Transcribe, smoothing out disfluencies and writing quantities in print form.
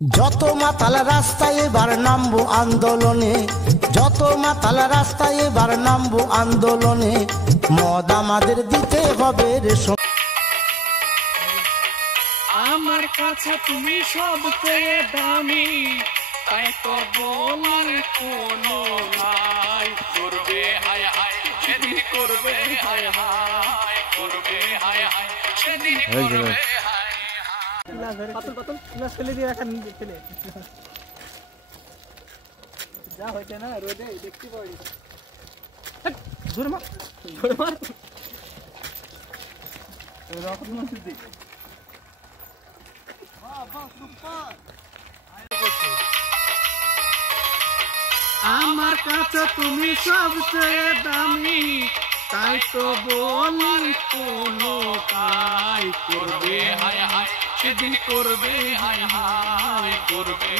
যত মাতাল রাস্তায় এবার নামবো আন্দোলনে, যত মাতাল রাস্তায় এবার নামবো আন্দোলনে, মদ আমাদের দিতে হবে রে। আমার কাছে তুমি সবচেয়ে দামি, তাই তো বলি কোনো নাই। করবে হায় হায় সেদিন, করবে হায় হায়, করবে হায় হায় সেদিন, করবে হায় হায়। পাতল পাতল গ্লাস ফেলে দিয়ে রাখা, নিজে ফেলে যা হইছে না রোদে দেখতে পাই। ধরে মার, ধরে মার, রকম মারছিস দেখ। আমার কাছে তুমি সবচেয়ে দামি, তাই তো বলি কোনো কাই। করবে হায় হায় সেদিন, করবে হায় হায়, করবে।